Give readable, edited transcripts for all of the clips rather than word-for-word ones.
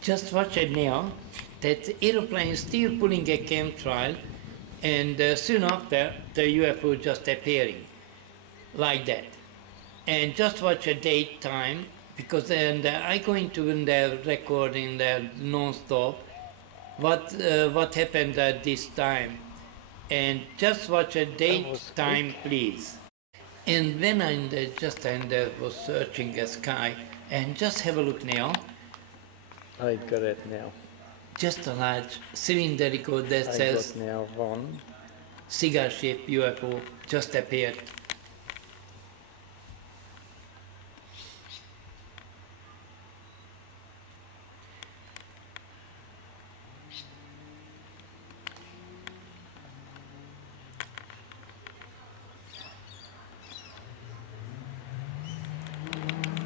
Just watch it now. That aeroplane is still pulling a chemtrail, and soon after the UFO just appearing like that. And just watch a date time, because then I'm going to record in the non-stop what happened at this time. And just watch a date time, please. And when I was searching the sky, and just have a look now. I got it now. Just a large cylindrical that says now one cigar-shaped UFO just appeared.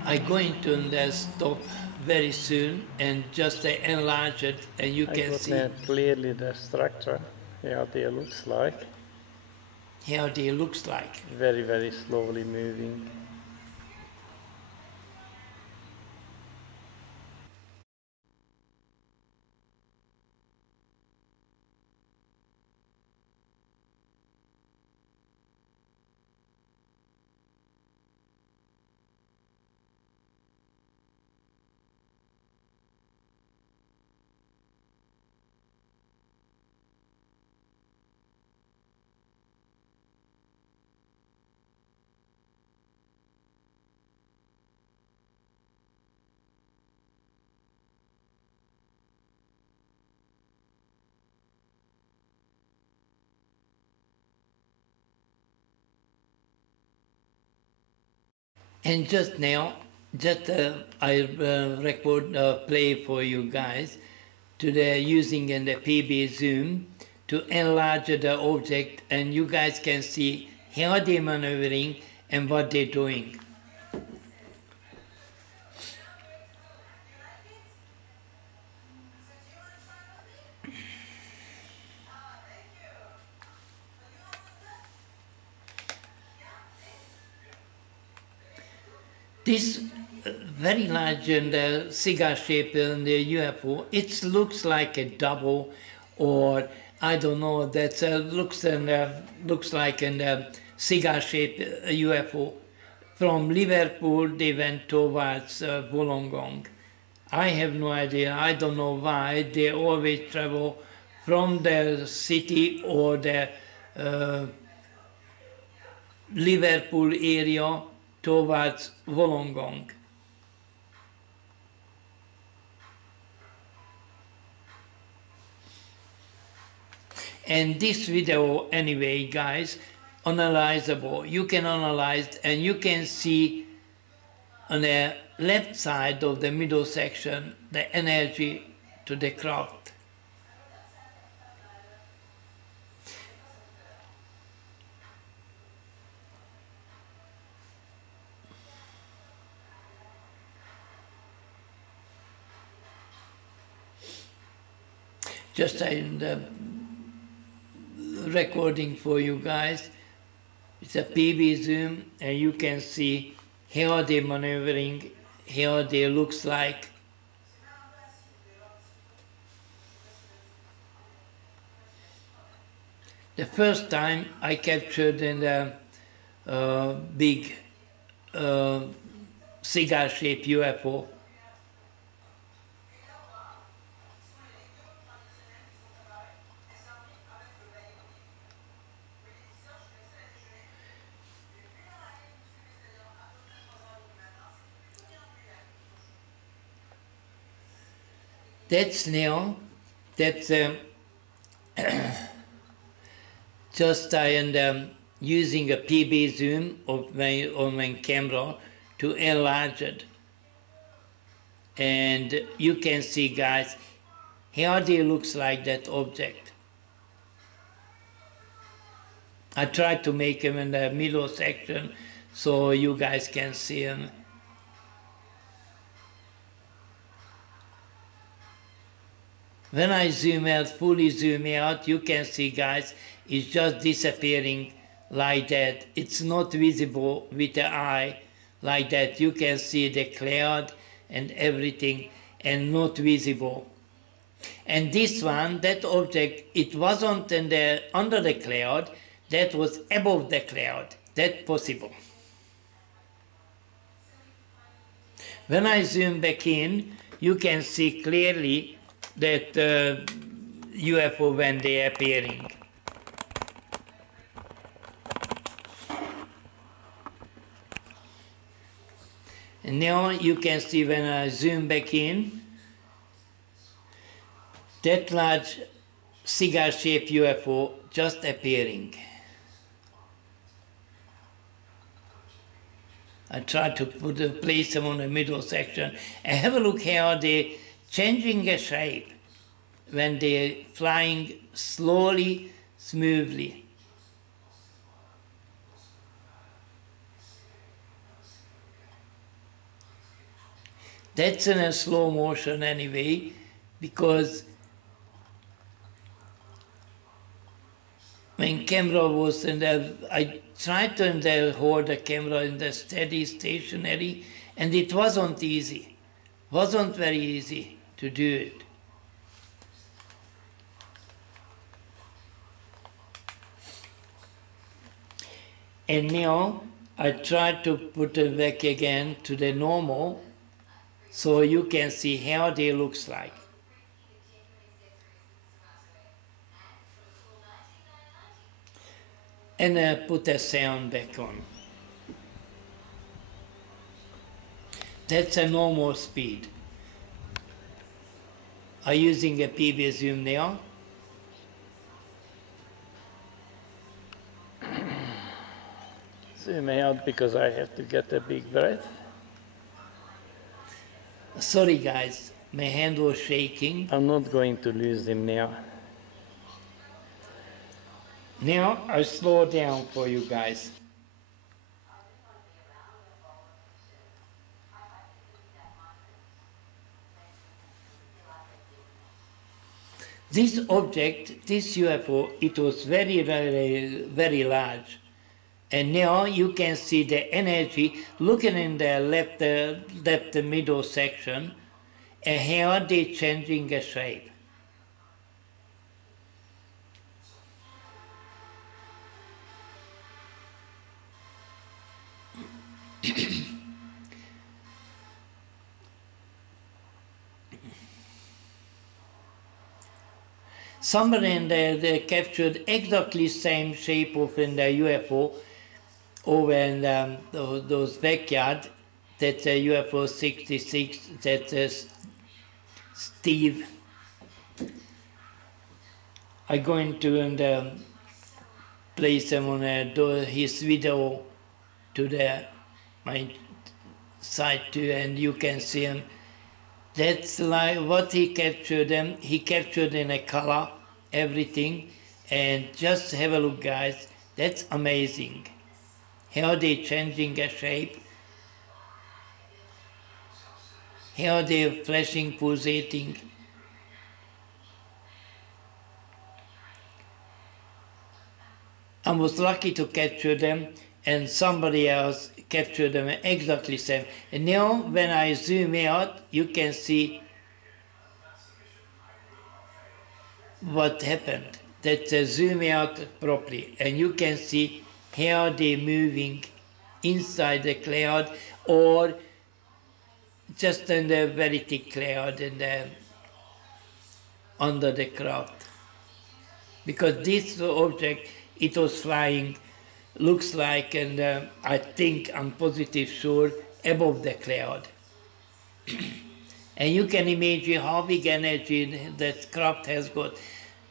I'm going to stop very soon and just enlarge it, and you can see clearly the structure, how it looks like. How it looks like. Very, very slowly moving. And just now, I record play for you guys today using in the PB zoom to enlarge the object, and you guys can see how they're maneuvering and what they're doing. This very large and cigar-shaped UFO, it looks like a double, or I don't know. That looks like a cigar-shaped UFO. From Liverpool, they went towards Wollongong. I have no idea. I don't know why they always travel from the city or the Liverpool area towards Wollongong. And this video, anyway, guys, analyzable. You can analyze, and you can see on the left side of the middle section the energy to the craft. Just recording for you guys. It's a PB zoom, and you can see how they're maneuvering, how they looks like. The first time I captured in the big cigar-shaped UFO. That's now, that's just I am using a PB zoom of my camera to enlarge it. And you can see, guys, how it looks like that object. I tried to make him in the middle section so you guys can see him. When I zoom out, fully zoom out, you can see, guys, it's just disappearing like that. It's not visible with the eye like that. You can see the cloud and everything. and not visible. And this one, that object, it wasn't under the cloud, that was above the cloud. That's possible. When I zoom back in, you can see clearly that UFO when they are appearing. And now you can see when I zoom back in, that large cigar-shaped UFO just appearing. I try to place them on the middle section and have a look how they're changing their shape when they're flying slowly, smoothly. That's in a slow motion anyway, because when camera was in there, I tried to hold the camera in the steady, stationary, and it wasn't easy. Wasn't very easy to do it. And now I tried to put it back again to the normal, so you can see how they looks like. And I put the sound back on. That's a normal speed. I'm using a PB zoom now. Zoom out because I have to get a big breath. Sorry guys, my hand was shaking. I'm not going to lose him now. Now I slow down for you guys. This object, this UFO, it was very, very, very large. And now you can see the energy looking in the left middle section, and how they changing the shape. Somebody in there, they captured exactly same shape of in the UFO over in those backyard. That's a UFO 66. That's Steve. I'm going to place him on his video to my site too, and you can see him. That's like what he captured them. He captured in a color, everything, and just have a look, guys. That's amazing. How they changing a shape, how they flashing, pulsating. I was lucky to capture them, and somebody else captured them exactly same. And now when I zoom out, you can see what happened. That's zoom out properly, and you can see how they're moving inside the cloud or just in the very thick cloud and under the craft. Because this object, it was flying, looks like, and I think, I'm positive sure, above the cloud. And you can imagine how big energy that craft has got.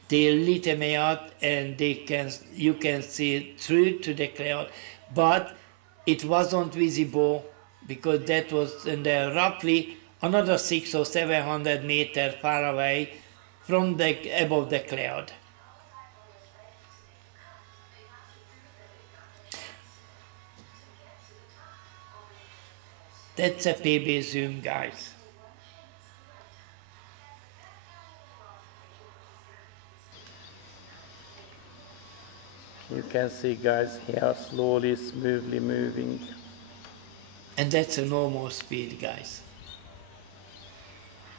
They lit them out, and you can see through to the cloud, but it wasn't visible because that was in the roughly another 600 or 700 meters far away from above the cloud. That's a PB zoom, guys. You can see, guys, how slowly, smoothly moving. And that's a normal speed, guys.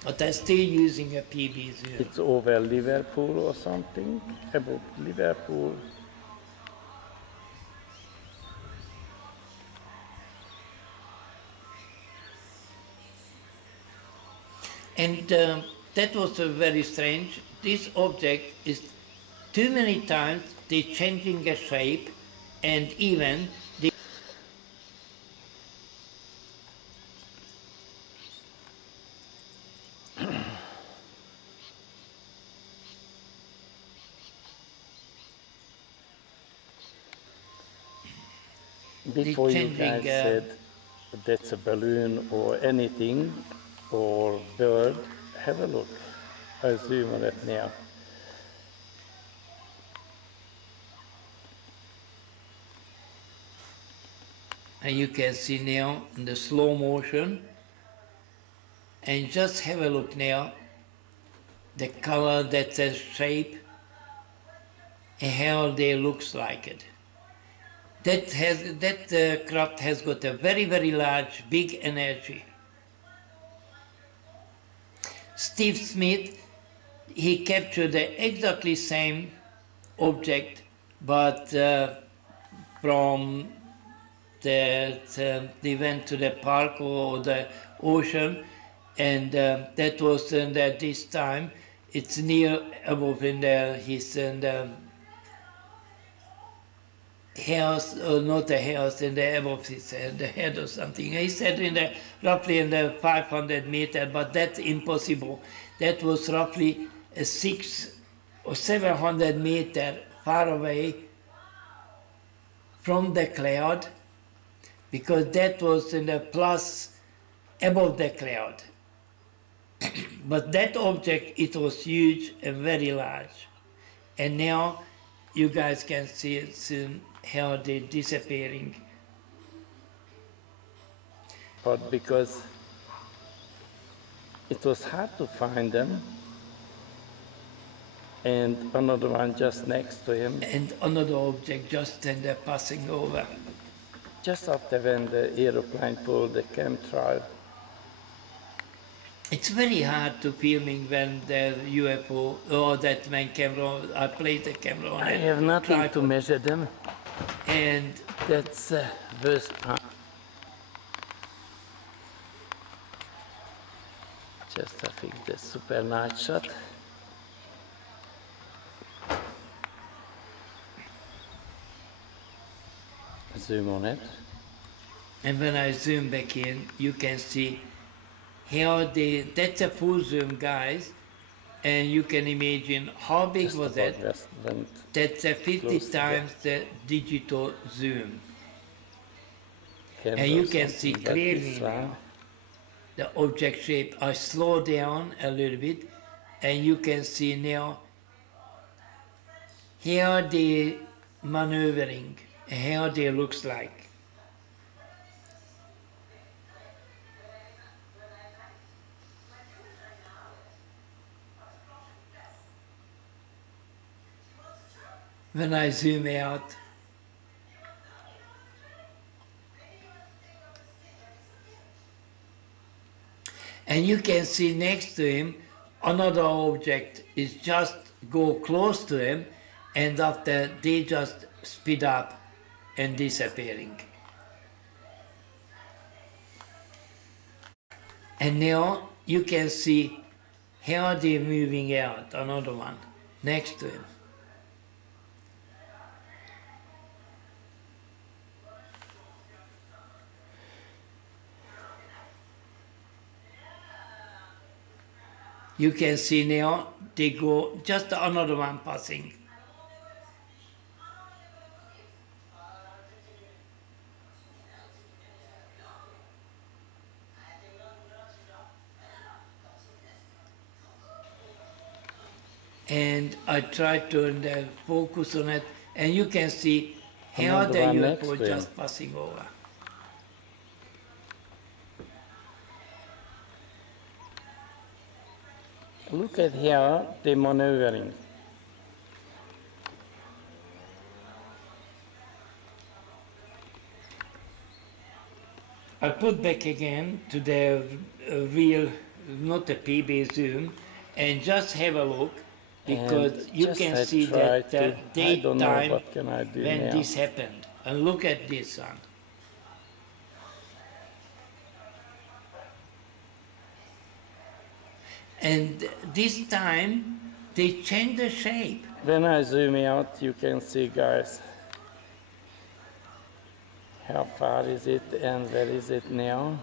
But I'm still using a PB zoom. It's over Liverpool or something, above Liverpool. And that was very strange. This object is too many times they changing a shape, and even the Before you changing, guys said that's a balloon or anything or bird, have a look. I zoom on it now. and you can see now in the slow motion, and just have a look now, the color, that's a shape, and how they looks like it. That craft has got a very, very large, big energy. Steve Smith, he captured the exactly same object, but from they went to the park or the ocean, and that was at this time. It's near above in his house, or not a house, in the above his the head or something. He said in the roughly in the 500 meter, but that's impossible. That was roughly a 600 or 700 meter far away from the cloud, because that was in the plus above the cloud. But that object, it was huge and very large. And now you guys can see it soon how they're disappearing. But because it was hard to find them, and another one just next to him. And another object just passing over. Just after when the aeroplane pulled the chemtrail. It's very hard to filming when the UFO or that man camera, I played the camera on I it. have nothing to measure them. And That's the worst part. Just to fix the super night shot. Zoom on it. And when I zoom back in, you can see how that's a full zoom, guys, and you can imagine how big Just was about it. went That's a 50 close to times the digital zoom. camera And you or can something see like clearly this one. now the object shape. I slow down a little bit, and you can see now how they maneuvering, how they looks like. When I zoom out, and you can see next to him another object is just go close to him, and after they just speed up and disappearing. And now you can see how they're moving out, another one next to him. You can see now they go, just another one passing. And I try to focus on it, and you can see how Another the one next UFO to him. just passing over. Look at how they're maneuvering. I put back again to the real not a PB zoom, and just have a look, because And you just can I see try that to- I don't know daytime what can I do when now. this happened. And look at this one. And this time they changed the shape. When I zoom out, you can see, guys, how far is it and where is it now?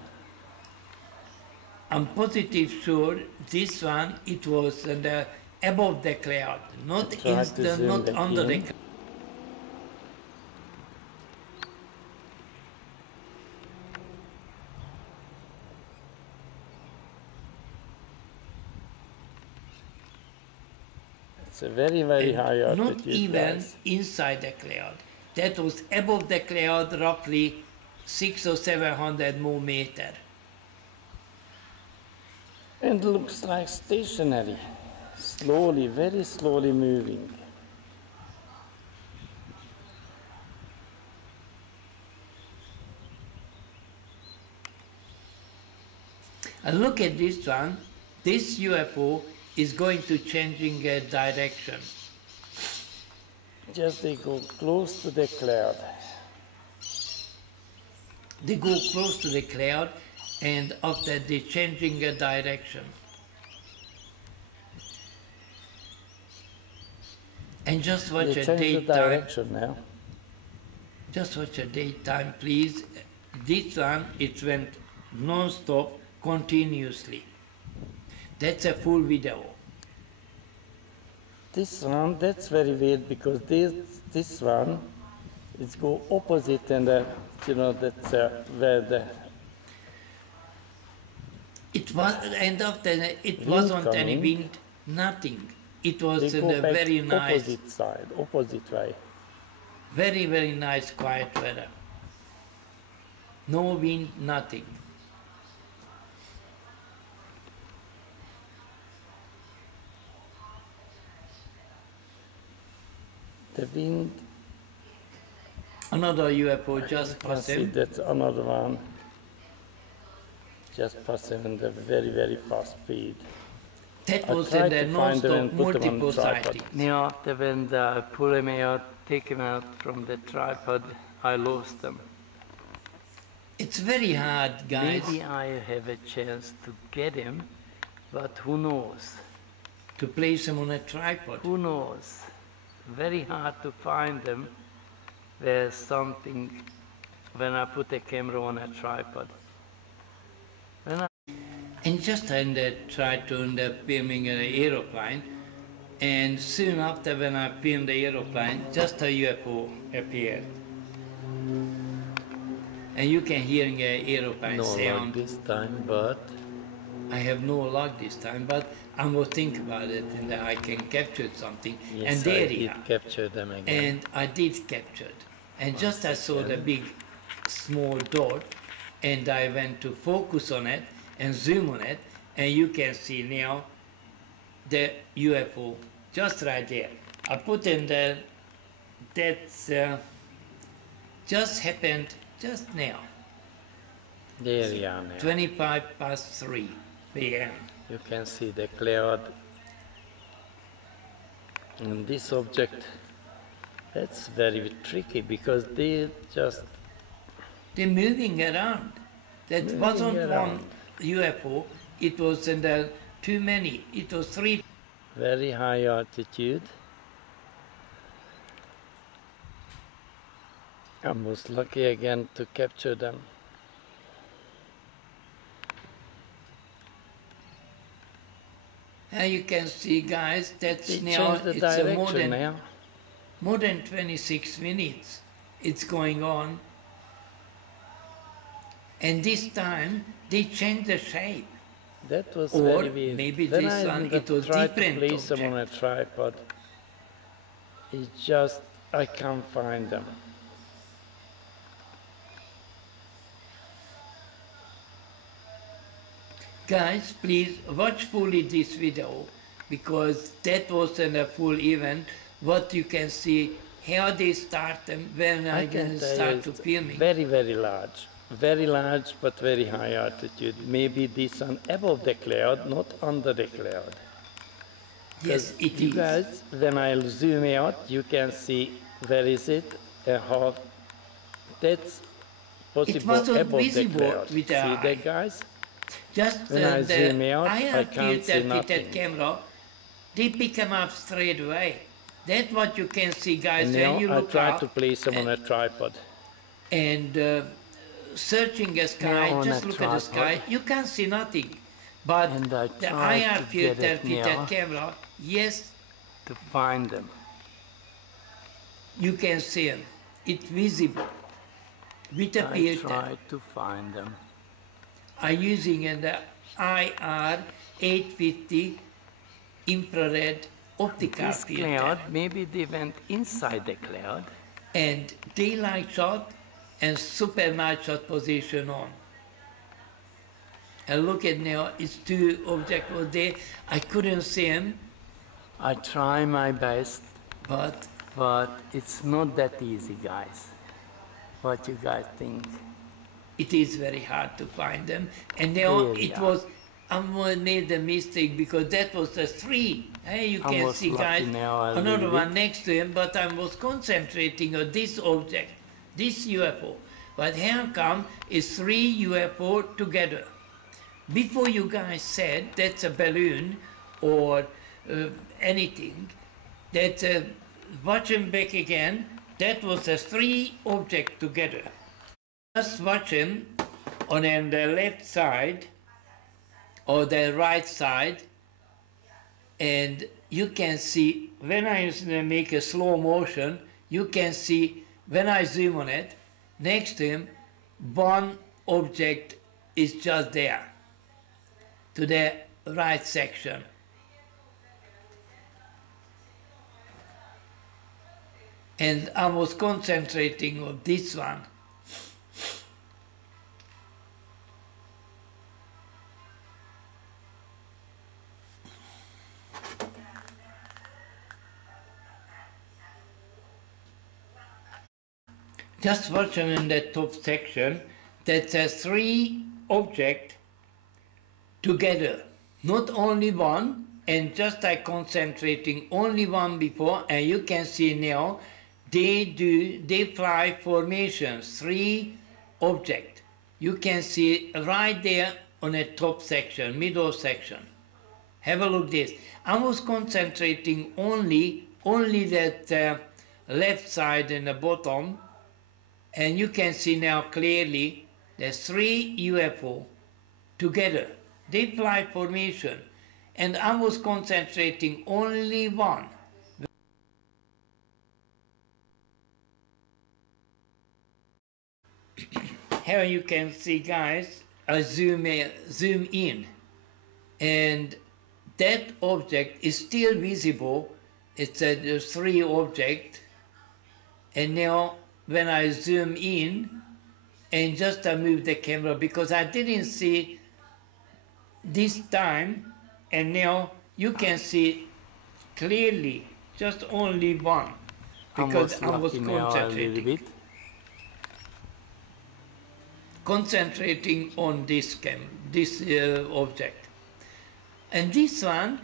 I'm positive sure this one, it was above the cloud, not Try to zoom not back under the in. cloud. It's a very, very high Not altitude, even guys. inside the cloud. That was above the cloud, roughly 600 or 700 more meter. And looks like stationary, slowly, very slowly moving. And look at this one. This UFO is going to changing direction. Just they go close to the cloud. They go close to the cloud, and after they changing direction. And just watch They a change the daytime. direction now. Just watch a daytime, please. This one, it went non-stop, continuously. That's a full video. This one, that's very weird because this one, it's go opposite and you know, that's where the It was, and after it Wind wasn't any coming. wind, nothing. It was they in go a back very nice, opposite side, opposite way. very, very nice, quiet weather. No wind, nothing. The wind, Another UFO just you can passed see him. that's another one. Just passing in the very, very fast speed. That I was tried in the to find them non-stop and put them on multiple tripod. sightings. Now after when I pull him out, take him out from the tripod, I lost them. It's very hard, guys, Maybe I have a chance to get him, but who knows? to place him on a tripod. Who knows? Very hard to find them. There's something when I put the camera on a tripod. And just tried to end up filming an aeroplane, and soon after when I filmed the aeroplane, just a UFO appeared. And you can hear an aeroplane No sound. luck this time, but I have no luck this time, but I will think about it and that I can capture something. yes, and there I they did are. capture them again. And I did capture it. And just I saw the big small dot, and I went to focus on it and zoom on it, and you can see now the UFO just right there. I put in that's just happened just now, There we are now. 3 p.m. You can see the cloud. And this object, that's very tricky because they're moving around. That Moving wasn't around. one UFO, it was in the too many. It was 3. very high altitude. I was lucky again to capture them. And you can see, guys, that's They now, changed the it's a direction now. more than 26 minutes it's going on. And this time, they changed the shape. That was Or very weird. maybe Then this I one, ended it up was trying different to place them on a object. tripod. It's just, I can't find them. Guys, please watch fully this video, because that was in a full event. What you can see, how they start and when I can can tell you start to it's filming. very, very large. very large but very high altitude. Maybe this one above the cloud, not under the cloud. Yes, it you is. guys, when I'll zoom out, you can see where is it and how that's possible It wasn't above the visible cloud. with the See eye. that, guys? Just When I zoom the out, I IR can't see filter with nothing. that camera, they pick them up straight away. That's what you can see, guys, And when now you I look try up to place them on a tripod. and searching the sky, Now on just a look at the sky, tripod. you can't see nothing. But And I the try IR to get filter it with now. that camera, yes, To find them. you can see them. It's visible. With a I filter, try to find them. I'm using an IR 850 infrared optical This filter. cloud, maybe they went inside the cloud. And daylight shot and super night shot position on. And look at now, it's two objects were there. I couldn't see them, I try my best, but it's not that easy, guys. What you guys think? it is very hard to find them. And now Really it hard. was, I made a mistake because that was the three. Hey, you I can was see, lucky guys, now a another little one bit. next to him, but I was concentrating on this object, this UFO. But here come is three UFO together. Before you guys said that's a balloon or anything, that watch him back again, that was a three object together. Just watch him on the left side or the right side, and you can see when I make a slow motion, you can see when I zoom on it, next to him, one object is just there to the right section. And I was concentrating on this one. Just watch them in the top section. That's a three object together, not only one, and I concentrating only one before, and you can see now they fly formations, three object. You can see right there on the top section, middle section. Have a look this. I was concentrating only that left side and the bottom, and you can see now clearly there's three UFO together. They fly formation, and I was concentrating only one. Here you can see, guys, I zoom in, and that object is still visible. It's a three object, and now when I zoom in, and just I move the camera because I didn't see this time, and now you can see clearly just only one because I was concentrating. Concentrating on this object. And this one,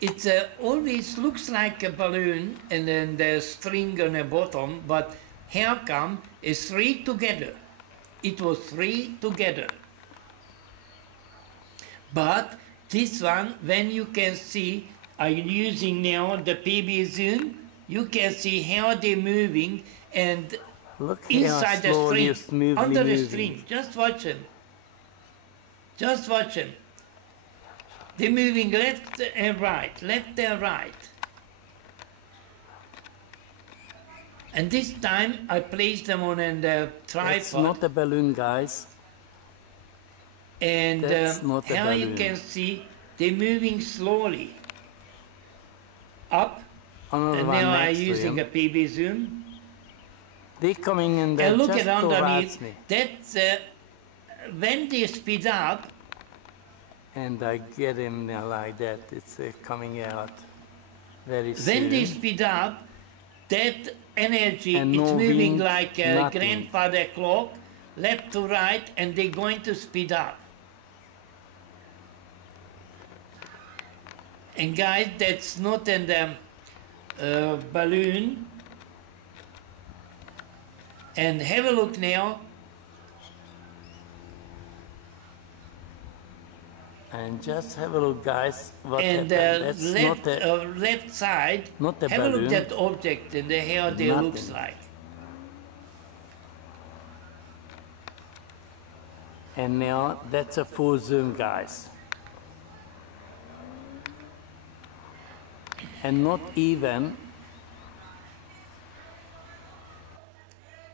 it always looks like a balloon and then there's string on the bottom, but here come is three together. It was three together. But this one, when you can see, I'm using now the PB zoom, you can see how they're moving and look inside the string, under the moving. string. Just watch them. Just watch them. They're moving left and right, left and right. And this time I placed them on a tripod. It's not a balloon, guys. And That's not a how you balloon. can see they're moving slowly up. Another And one now I'm next to using him. a PB zoom. They're coming in there And look just at underneath. towards me. That's when they speed up. And I get him there like that. It's coming out very soon. When they speed up, that energy And is no moving wind, like a nothing. grandfather clock, left to right, and they're going to speed up. And guys, that's not in the balloon. And have a look now. And just have a look, guys, what And happened. That's left side, not a have a look balloon. at that object and how they Nothing. looks like. And now that's a full zoom, guys. And not even.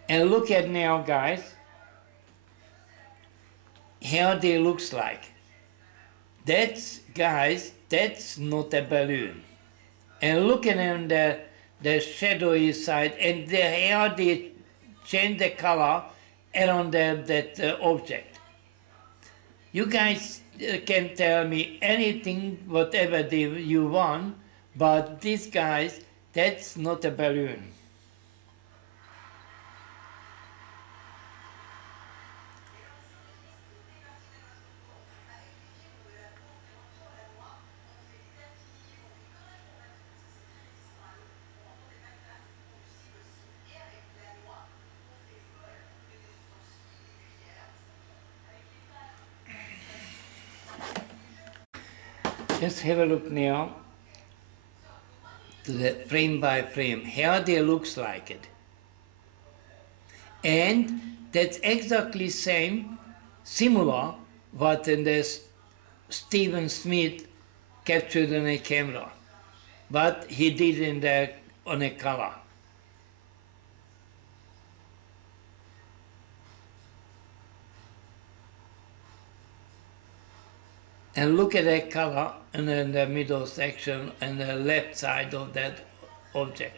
And look at now, guys, how they looks like. That's, guys, that's not a balloon. And looking on the shadowy side and how they change the color around that object. You guys can tell me anything, whatever you want, but these guys, that's not a balloon. Just have a look now to the frame by frame, how they looks like it. And that's exactly same, similar, what in this Stephen Smith captured on a camera, but he did on a color. And look at that color and then the middle section and the left side of that object.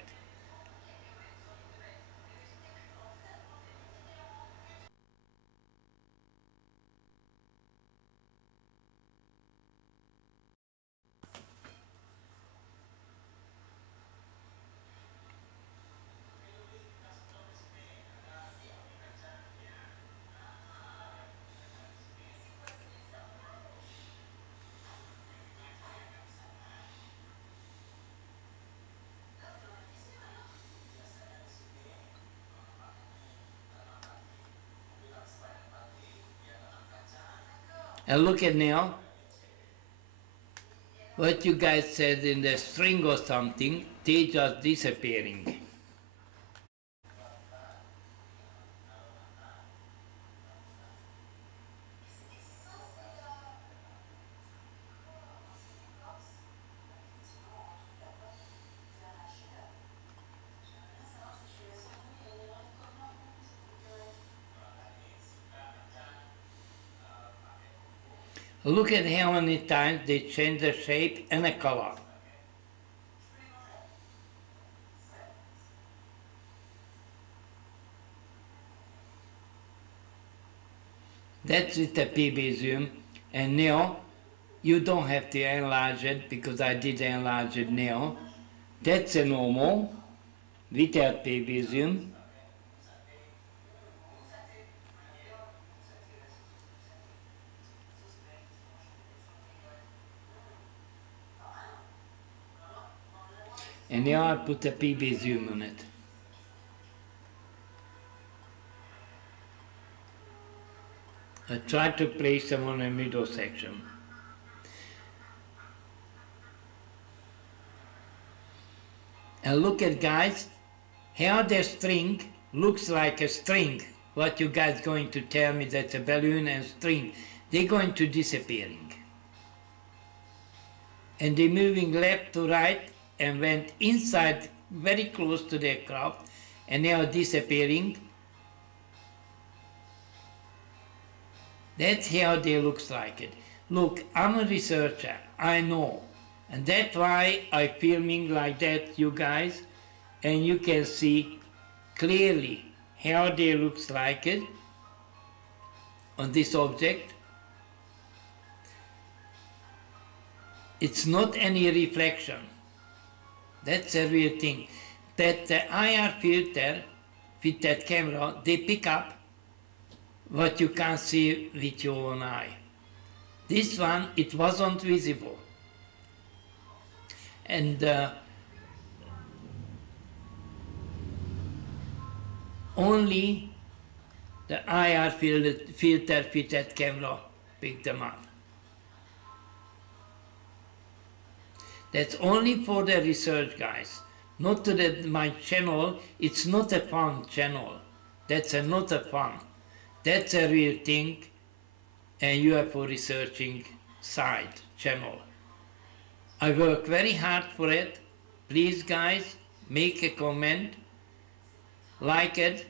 And look at now, what you guys said in the string or something, they just disappearing. Look at how many times they change the shape and the color. That's with the PB zoom, and now you don't have to enlarge it because I did enlarge it now. That's a normal without PB zoom. And now I put a PB zoom on it. I tried to place them on a middle section. And look at, guys, how the string looks like a string. What you guys going to tell me that's a balloon and string. They're going to disappearing. And they're moving left to right and went inside very close to the aircraft and now disappearing. That's how they looks like it. Look, I'm a researcher, I know. And that's why I'm filming like that, you guys. And you can see clearly how they looks like it on this object. It's not any reflection. That's a real thing. That the IR filter with that camera, they pick up what you can't see with your own eye. This one, it wasn't visible. And only the IR filter fitted camera picked them up. That's only for the research guys, not to my channel. It's not a fun channel. That's not a fun. That's a real thing, a UFO researching site channel. I work very hard for it. Please guys, make a comment, like it,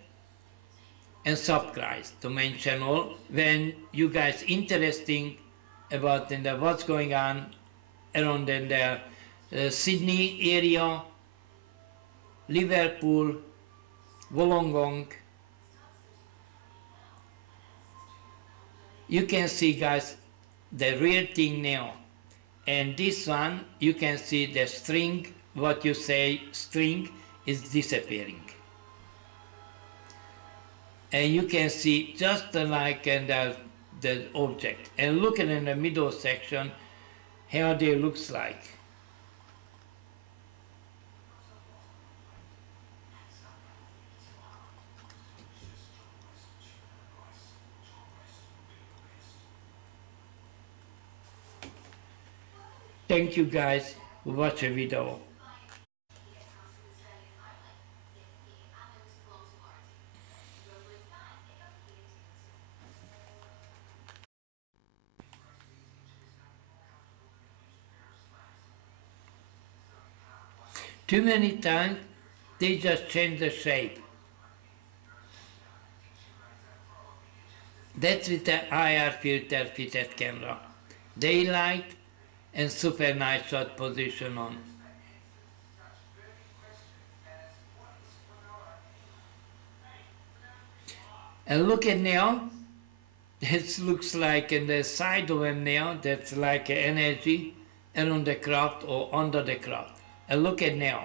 and subscribe to my channel when you guys interesting about what's going on around in the Sydney area, Liverpool, Wollongong. You can see guys the real thing now. And this one you can see the string, what you say string is disappearing. And you can see just like the object. And look in the middle section how they looks like. Thank you guys for watching the video. Too many times they just change the shape. That's with the IR filter fitted camera. Daylight and super night shot position on. And look at now, it looks like in the side of him now, that's like energy around the craft or under the craft. And look at now.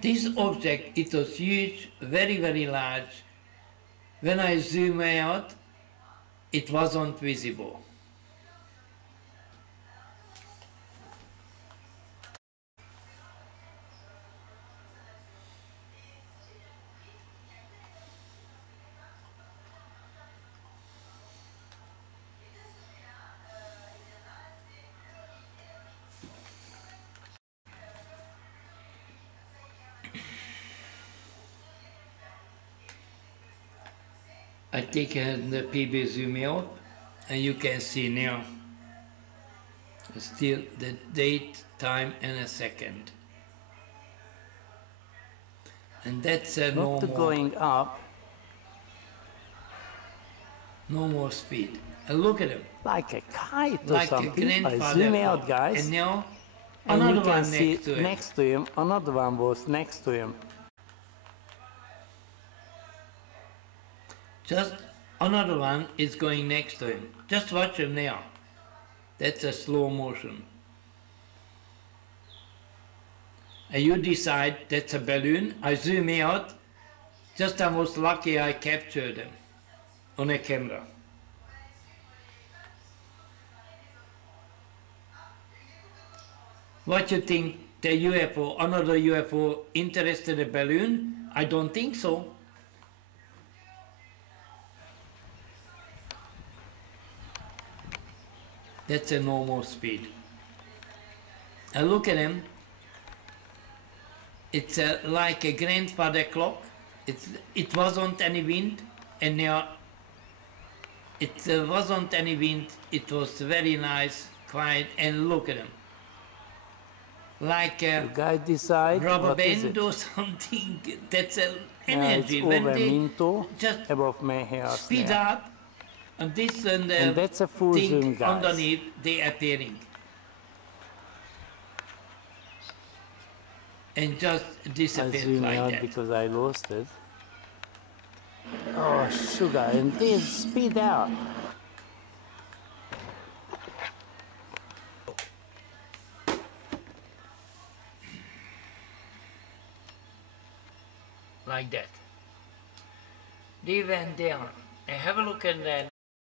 This object, it was huge, very, very large. When I zoom out, it wasn't visible. I take the PB zoom out and you can see now still the date, time and a second. And that's a Not going up. No more speed. And look at him. Like a kite or Like something. a I zoom out guys. And now and another you can one see next to him. Next to him, another one was next to him. Just another one is going next to him. Just watch him now. That's a slow motion. And you decide that's a balloon. I zoom out. Just I was lucky I captured him on a camera. What you think, the UFO, another UFO interested in a balloon? I don't think so. That's a normal speed. And look at him. It's like a grandfather clock. It wasn't any wind, and now it wasn't any wind. It was very nice, quiet, and look at him. Like a rubber band or something. That's an energy. When they just above my hair speed up, and this and that's a full thing zoom, guys. underneath, they appearing. And just disappeared like that. Because I lost it. Oh, sugar, and there's speed out. Like that. They went down and have a look at that